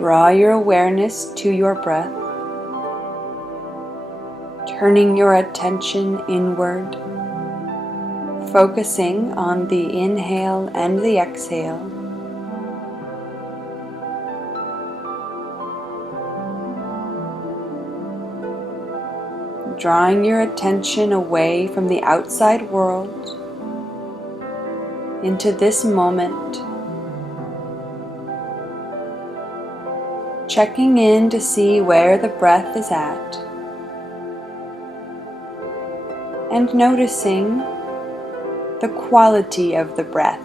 Draw your awareness to your breath, turning your attention inward, focusing on the inhale and the exhale. Drawing your attention away from the outside world into this moment, checking in to see where the breath is at, and noticing the quality of the breath.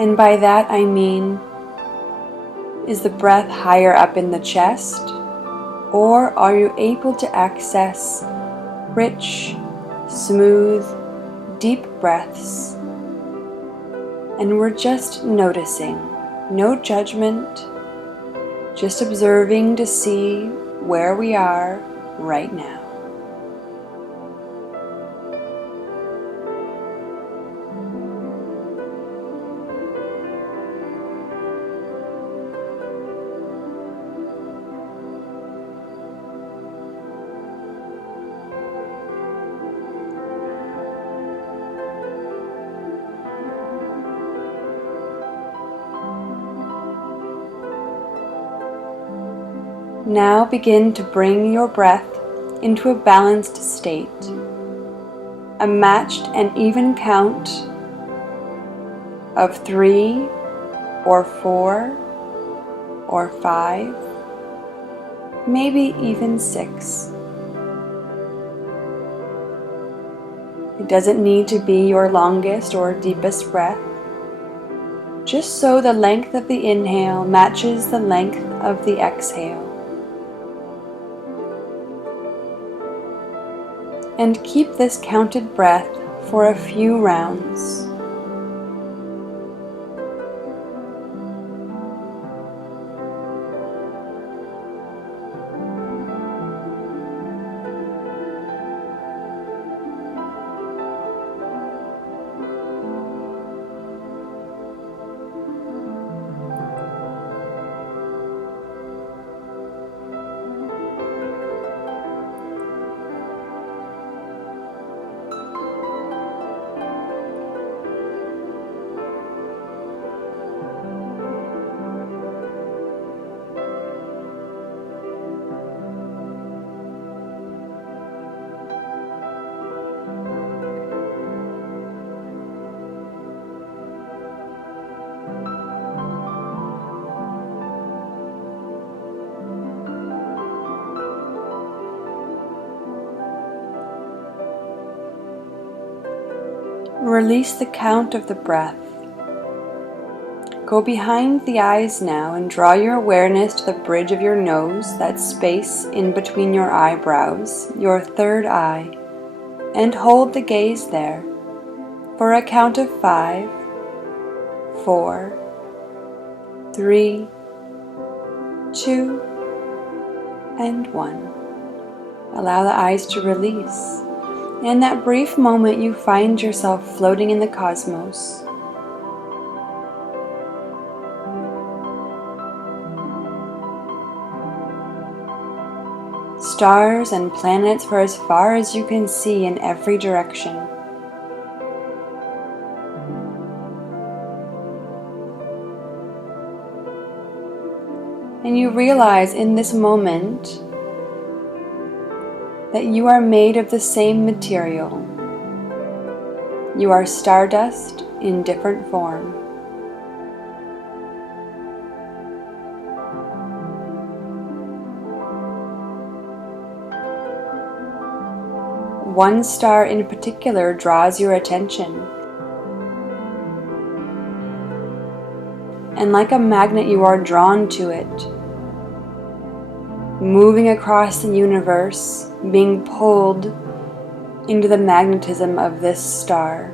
And by that I mean, is the breath higher up in the chest, or are you able to access rich, smooth, deep breaths? And we're just noticing, no judgment, just observing to see where we are right now. Now begin to bring your breath into a balanced state, a matched and even count of 3 or 4 or 5, maybe even 6. It doesn't need to be your longest or deepest breath, just so the length of the inhale matches the length of the exhale. And keep this counted breath for a few rounds. Release the count of the breath. Go behind the eyes now and draw your awareness to the bridge of your nose, that space in between your eyebrows, your third eye, and hold the gaze there for a count of 5, 4, 3, 2, and 1. Allow the eyes to release. In that brief moment, you find yourself floating in the cosmos. Stars and planets for as far as you can see in every direction. And you realize in this moment that you are made of the same material. You are stardust in different form. One star in particular draws your attention. And like a magnet, you are drawn to it, moving across the universe, being pulled into the magnetism of this star.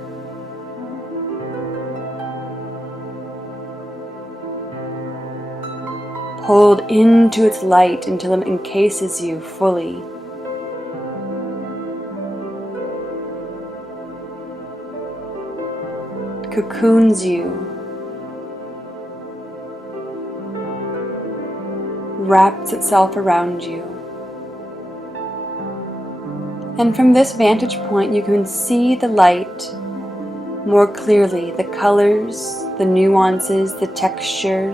Pulled into its light until it encases you fully. cocoons you, wraps itself around you. And from this vantage point, you can see the light more clearly, the colors, the nuances, the texture.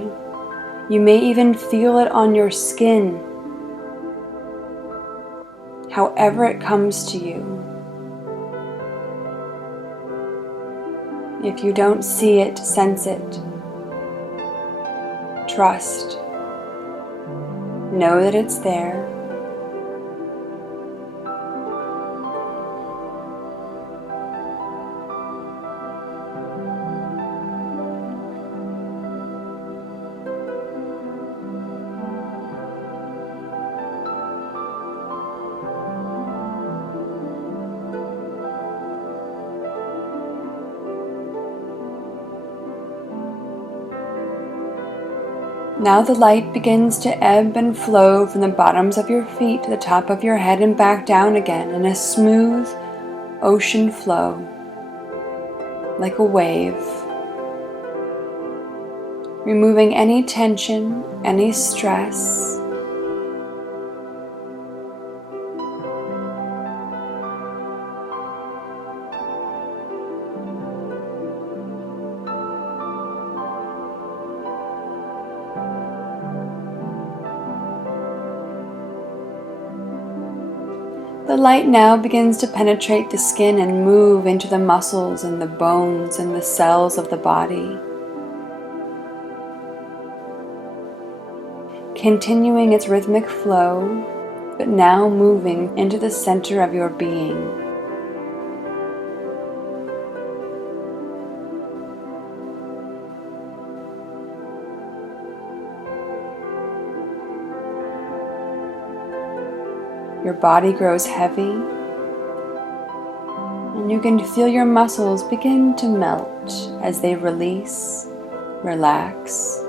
You may even feel it on your skin, however it comes to you. If you don't see it, sense it. Trust. Know that it's there. Now the light begins to ebb and flow from the bottoms of your feet to the top of your head and back down again in a smooth ocean flow, like a wave, removing any tension, any stress. The light now begins to penetrate the skin and move into the muscles and the bones and the cells of the body, continuing its rhythmic flow, but now moving into the center of your being. Your body grows heavy, and you can feel your muscles begin to melt as they release, relax,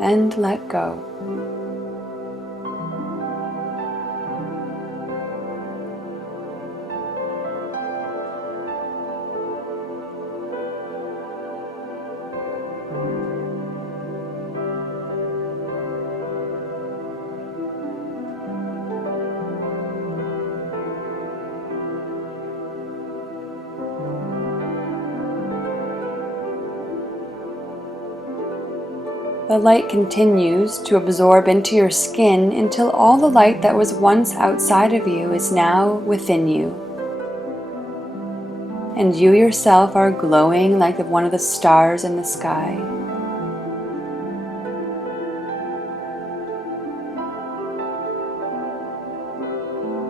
and let go. The light continues to absorb into your skin until all the light that was once outside of you is now within you. And you yourself are glowing like one of the stars in the sky.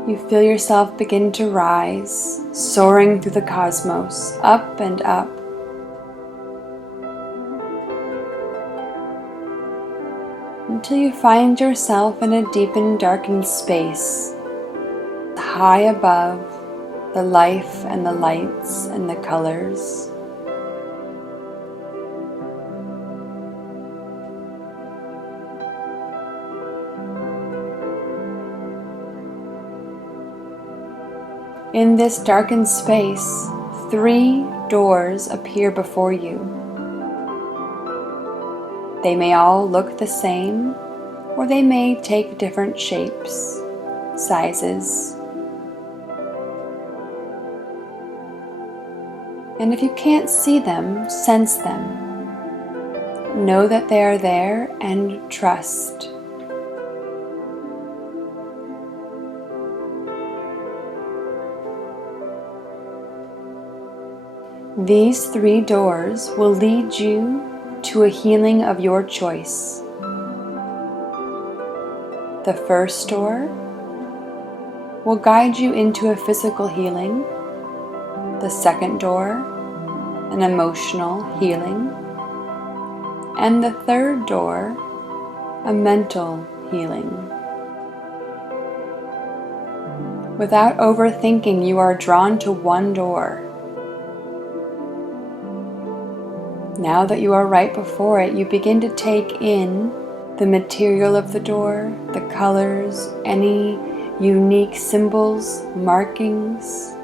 You feel yourself begin to rise, soaring through the cosmos, up and up. Until you find yourself in a deep and darkened space, high above the life and the lights and the colors. In this darkened space, 3 doors appear before you. They may all look the same, or they may take different shapes, sizes. And if you can't see them, sense them. Know that they are there and trust. These 3 doors will lead you to a healing of your choice. The first door will guide you into a physical healing. The second door, an emotional healing. And the third door, a mental healing. Without overthinking, you are drawn to one door. Now that you are right before it, you begin to take in the material of the door, the colors, any unique symbols, markings.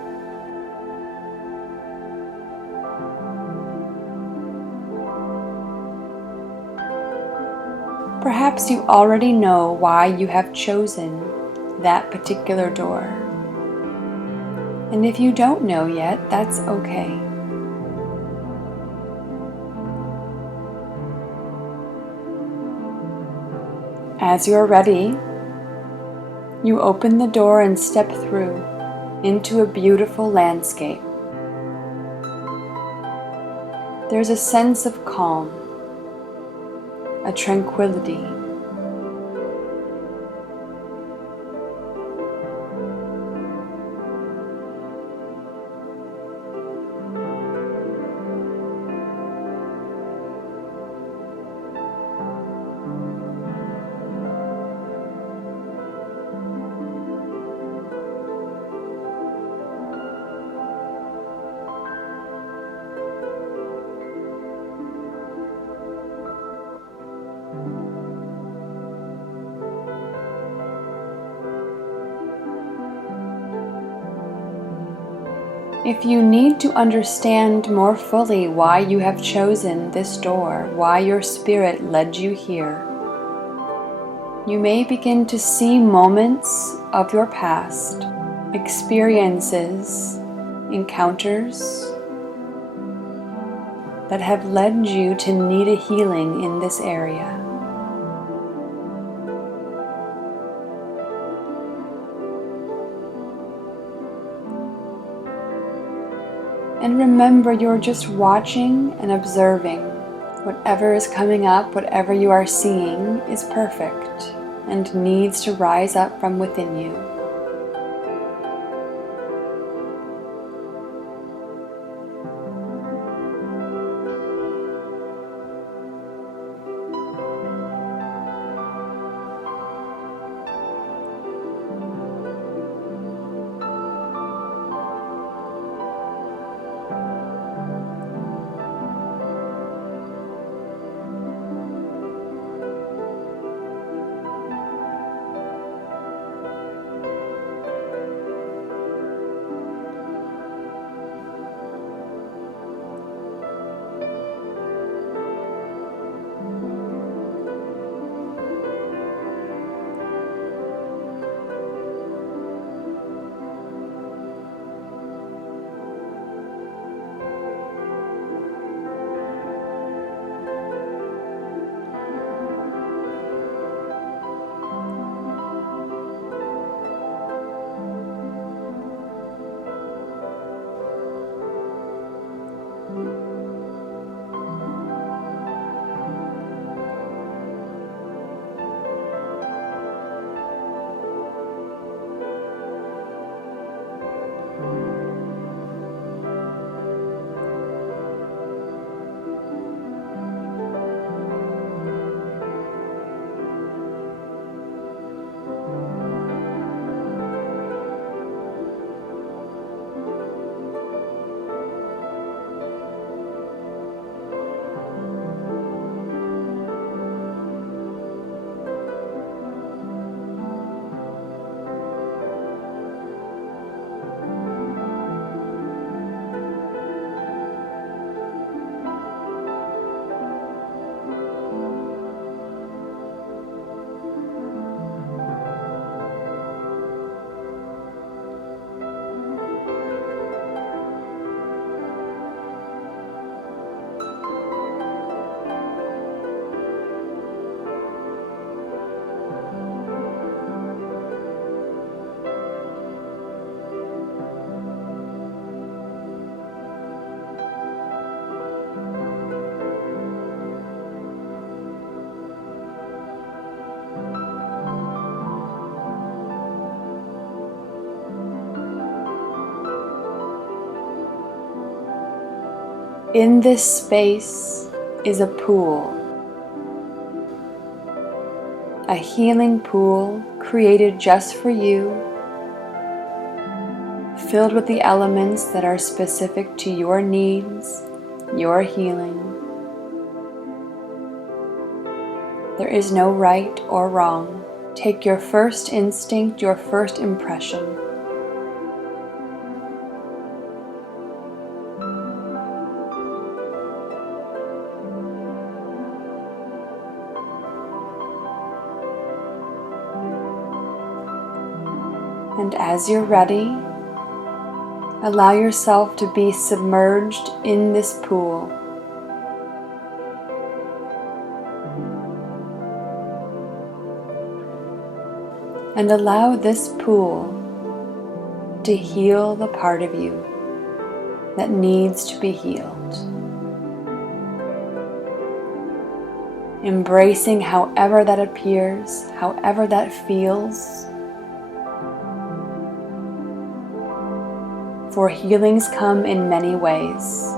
Perhaps you already know why you have chosen that particular door. And if you don't know yet, that's okay. As you're ready, you open the door and step through into a beautiful landscape. There's a sense of calm, a tranquility. If you need to understand more fully why you have chosen this door, why your spirit led you here, you may begin to see moments of your past, experiences, encounters that have led you to need a healing in this area. And remember, you're just watching and observing. Whatever is coming up, whatever you are seeing is perfect and needs to rise up from within you. In this space is a pool, a healing pool created just for you, filled with the elements that are specific to your needs, your healing. There is no right or wrong. Take your first instinct, your first impression. And as you're ready, allow yourself to be submerged in this pool. And allow this pool to heal the part of you that needs to be healed. Embracing however that appears, however that feels. For healings come in many ways.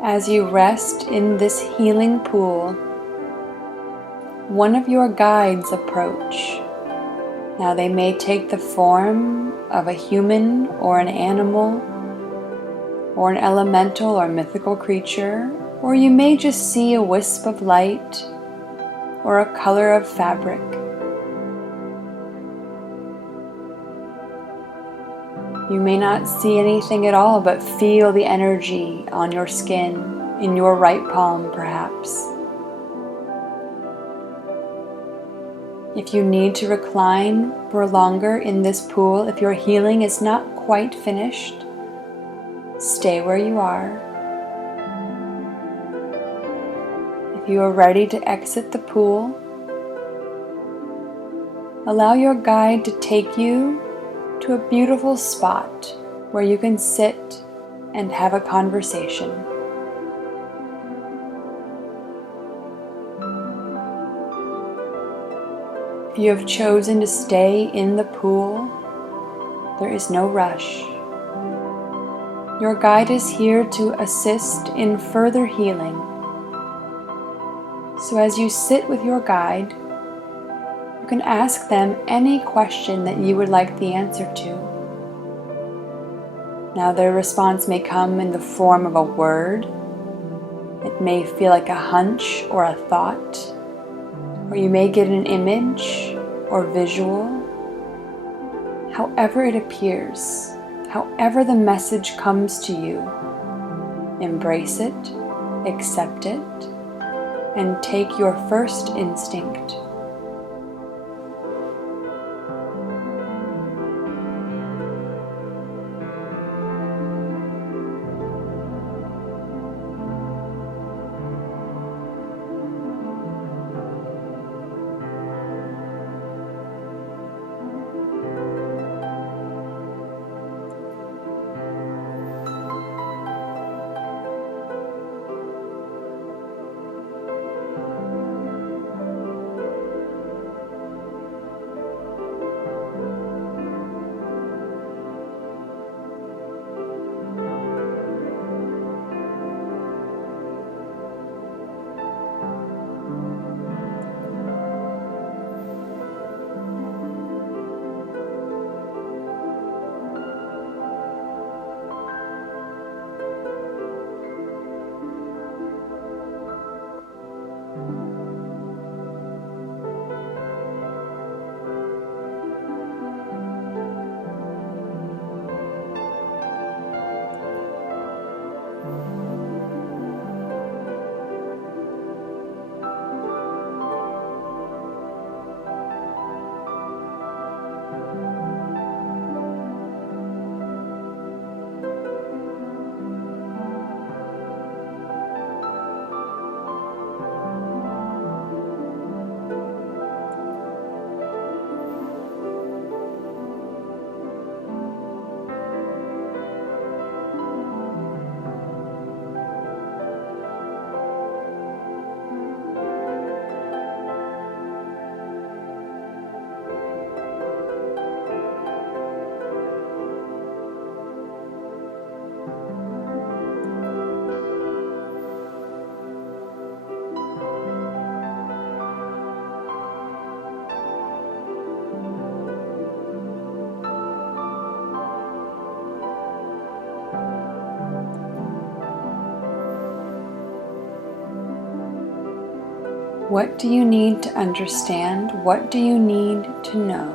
As you rest in this healing pool, one of your guides approach. Now they may take the form of a human or an animal or an elemental or mythical creature, or you may just see a wisp of light or a color of fabric. You may not see anything at all, but feel the energy on your skin, in your right palm perhaps. If you need to recline for longer in this pool, if your healing is not quite finished, stay where you are. If you are ready to exit the pool, allow your guide to take you to a beautiful spot where you can sit and have a conversation. If you have chosen to stay in the pool, there is no rush. Your guide is here to assist in further healing. So as you sit with your guide, you can ask them any question that you would like the answer to. Now their response may come in the form of a word. It may feel like a hunch or a thought, or you may get an image or visual. However it appears, however the message comes to you, embrace it, accept it, and take your first instinct. What do you need to understand? What do you need to know?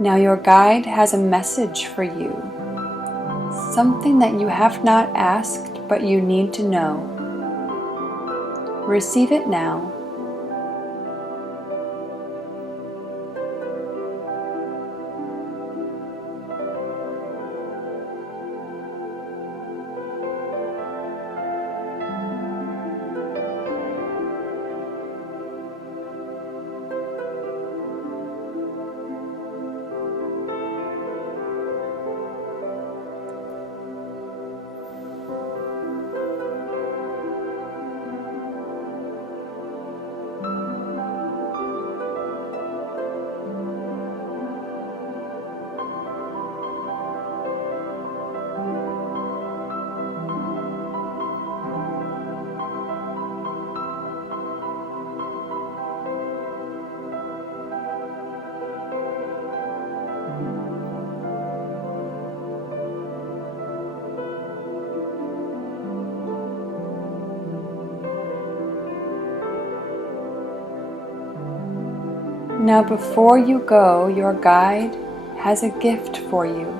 Now your guide has a message for you, something that you have not asked but you need to know. Receive it now. Now before you go, your guide has a gift for you.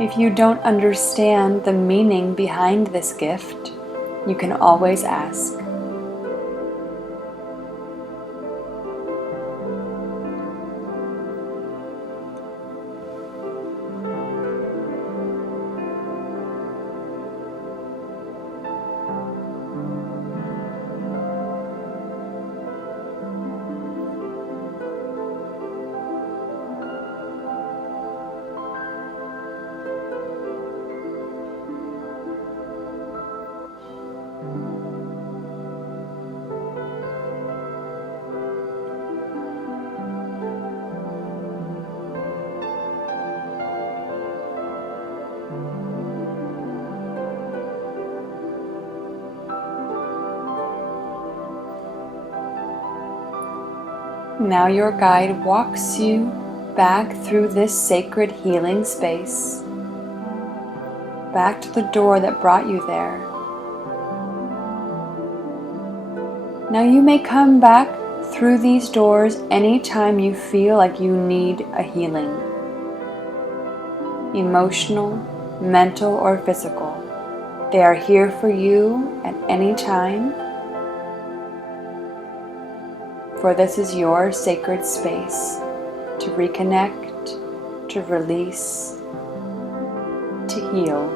If you don't understand the meaning behind this gift, you can always ask. Now your guide walks you back through this sacred healing space, back to the door that brought you there. Now you may come back through these doors anytime you feel like you need a healing, emotional, mental, or physical. They are here for you at any time, for this is your sacred space to reconnect, to release, to heal.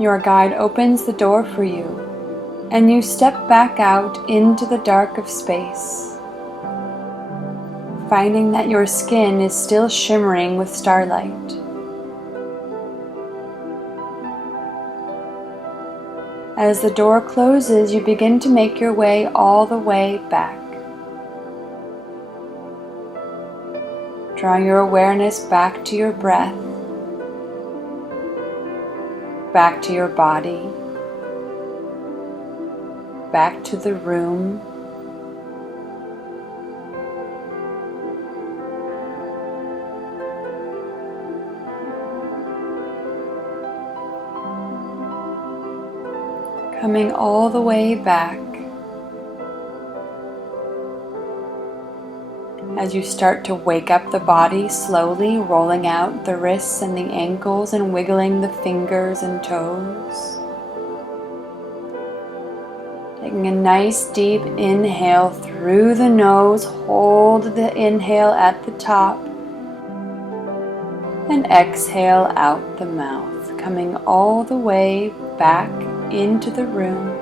Your guide opens the door for you, and you step back out into the dark of space, finding that your skin is still shimmering with starlight. As the door closes, you begin to make your way all the way back. Draw your awareness back to your breath, back to your body, back to the room. Coming all the way back as you start to wake up the body, slowly rolling out the wrists and the ankles and wiggling the fingers and toes. Taking a nice deep inhale through the nose, hold the inhale at the top, and exhale out the mouth, coming all the way back into the room.